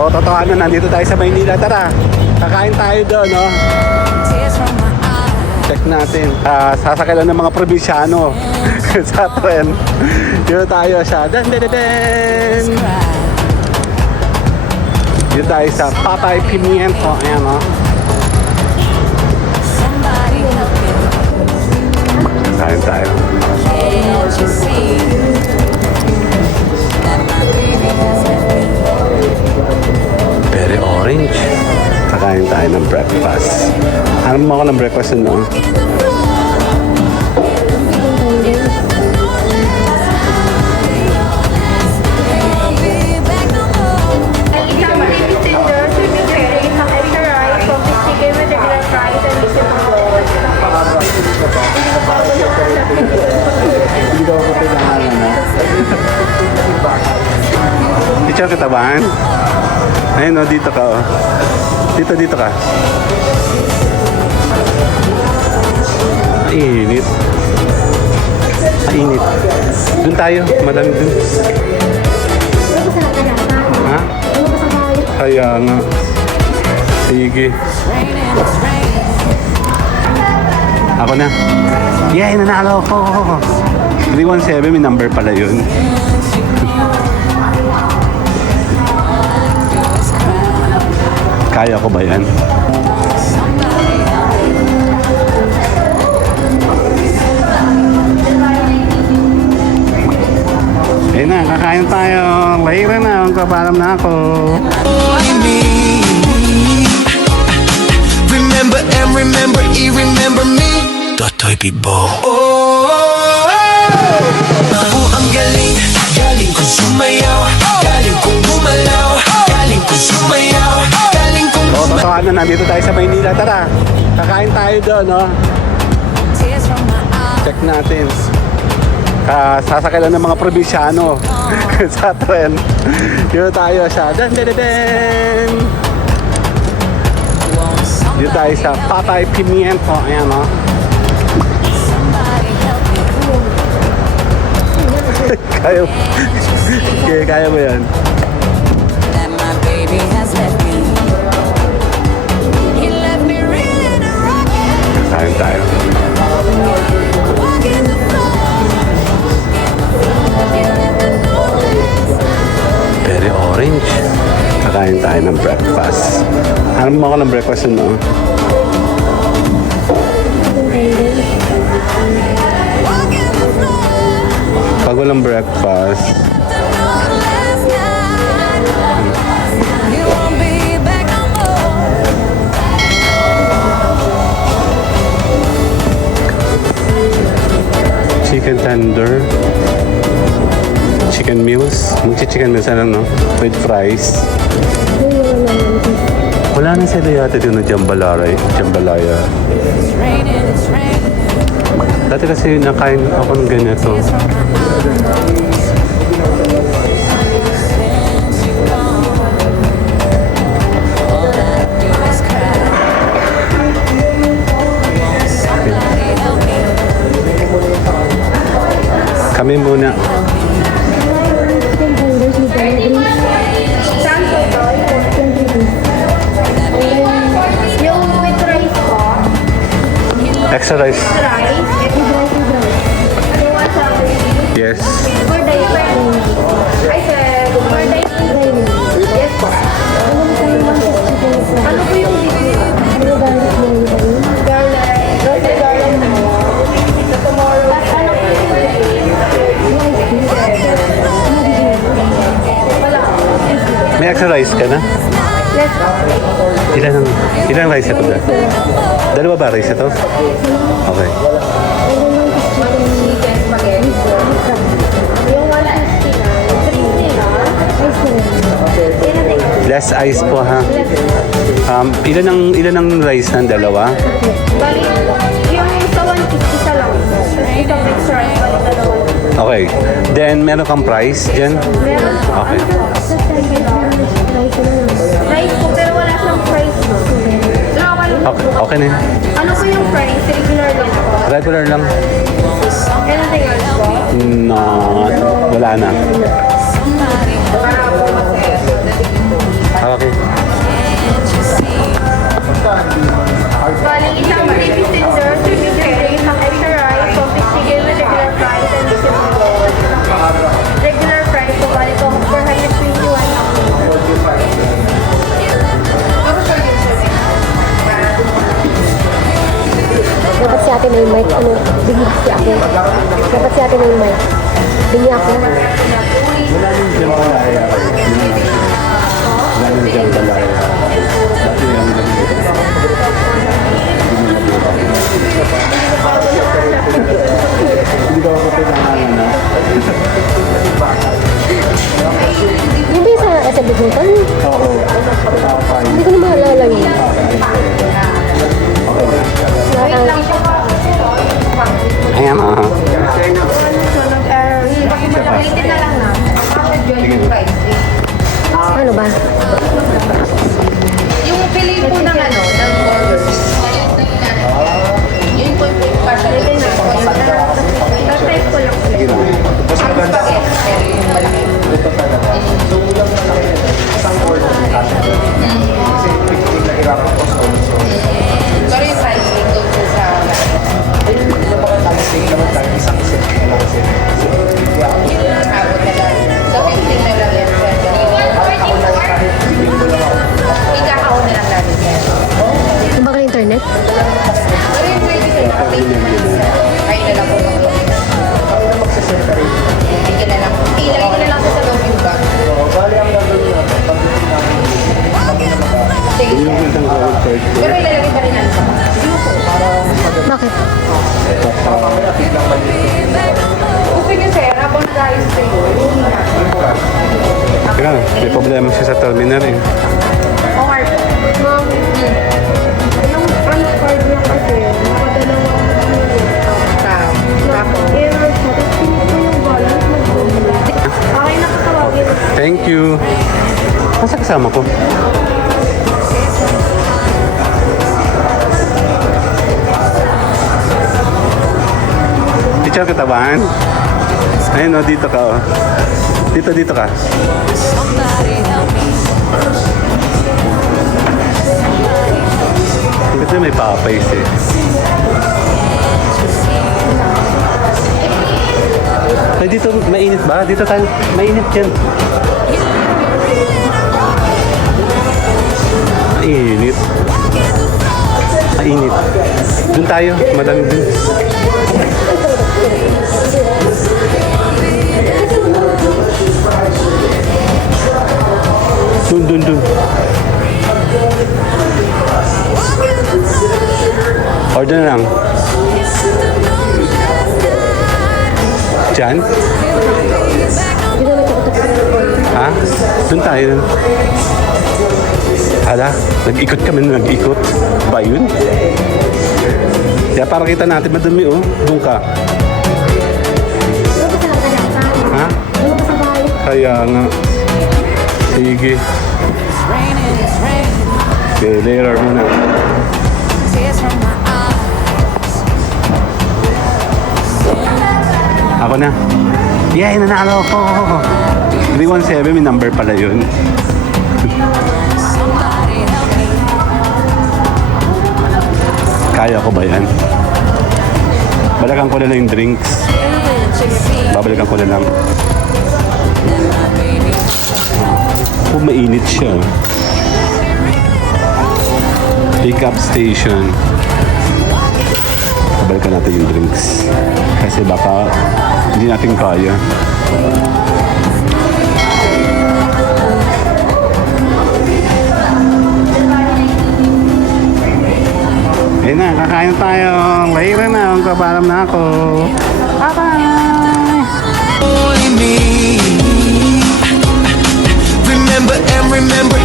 O, totohanan, nandito tayo sa Maynila. Tara, kakain tayo doon, no? Check natin. Sasakay lang ng mga probinsyano sa tren. Dito tayo sa dan. Dito tayo sa Papay Pimiento. Ayan, no? Kakain tayo. Very orange. Kakain tayo ng breakfast. Hanap mo ako ng breakfast no? Hindi daw ako kailangan na. Teacher katabahan? Ayun o, dito ka o. Dito ka. Mainit. Mainit. Doon tayo, madami dun. Ha? Kaya nga. Sige. Ako na. Yay, nanalo ko. 317, may number pala yun. Kaya ko ba yan? Ayun na, kakain tayo. Lahira na, magpapalam na ako. Remember and remember, remember me. Totoy Bibo. Ang galing, galing ko sumayaw, galing kong gumalaw, galing ko sumayaw, galing kong O, totohanan, nandito tayo sa Maynila. Tara, kakain tayo doon, no? Check natin. Sasakay lang ng mga probinsyano sa tren. Dito tayo sa dan. Dito tayo sa Papay Pimiento. Ayan, no? Kaya mo yan. Kain tayo. Very orange. Kakain tayo ng breakfast. Hanap mo ako ng breakfast no? Pag walang breakfast, chicken tender, chicken meals. Magchi-chicken meals ano, no? With fries. Wala na sila yata dito na jambalaya. Dati kasi nakain ako ng ganito. Kami muna. Yung with rice po. Extra rice. Rice. Yung wasabi. Yes. For dining. Ay, sir. For dining. Yes po. Ano po yung garlic? Garlic mo. So tomorrow. Ano po yung wala. May extra rice ka na? Yes po. Ilan rice ito ba? Dalawa ba rice ito? Okay. Yung 159. Less ice po ha. Ilan ang rice ng dalawa? Bali, yung sa 150 isa lang. Isang extra rice, bali dalawa. Okay. Then meron kang price dyan? Meron po. Okay. Rice po, pero wala siyang price po. Okay na yun. Ano po yung price? Regular lang po. Regular lang. Anything else po? No, wala na. mic, ano, bigyan si Ate. Dapat si Ate na yung mic. Bigyan ako. Wala nang dyan pala kaya. Wala nang dyan pala kaya. Dati yung hindi ko ako pinangalan na. Yung ba yung sa SM Bignutan? Oo. Hindi ko na maalala yun. Ayan, aha. Ulitin na lang na. Ano ba? Yung pili po ng ano, ng orders. Yun po yung kasha. Ulitin na po. Type ko lang. Pero yung pricing doon po sa... Abot na lang. So, 15 na lang yan. Ikakaon na lang natin yan. Yung ba internet? Pero yung pwede sir, nakapay naman sir. Kayo na lang po mag-login. Hindi na lang. Ilagay ko na lang po sa login ba? Sige sir. Pero ilalagay pa rin natin sa box. Bakit? Gusto niyo sir, habang guys kayo, yung Teka, may problema siya sa terminal eh. OR po. Ma'am, Yung transferred lang kasi, nakadalawang tapos error siya, tapos pinis ko yung balance, nag-bumula. Okay, nakatawagin. Thank you. Nasa kasama ko? Teacher katawan? Ayun o, dito ka o. Dito ka. Kasi may papayos eh. Ay, dito mainit ba? Dito tayo. Mainit yan. Mainit. Mainit. Doon tayo. Madami dun. Dun. Order na lang. Diyan? Ha? Doon tayo. Hala, nag-ikot kami na nag-ikot. Ba yun? Kaya para kita natin madumi oh. Doon ka. Ha? Kaya nga. Sige. Okay, later muna. Ako na. Yeah, nanalo ko. 317, may number pala yun. Kaya ko ba yan? Balikan ko na lang yung drinks. Babalikan ko na lang. Oh, mainit siya. Pick up station. Babalikan natin yung drinks. Kasi baka hindi natin kaya. Ayun na, kakain tayo. Later na, magpapalam na ako. Bye-bye! Only me. Remember and remember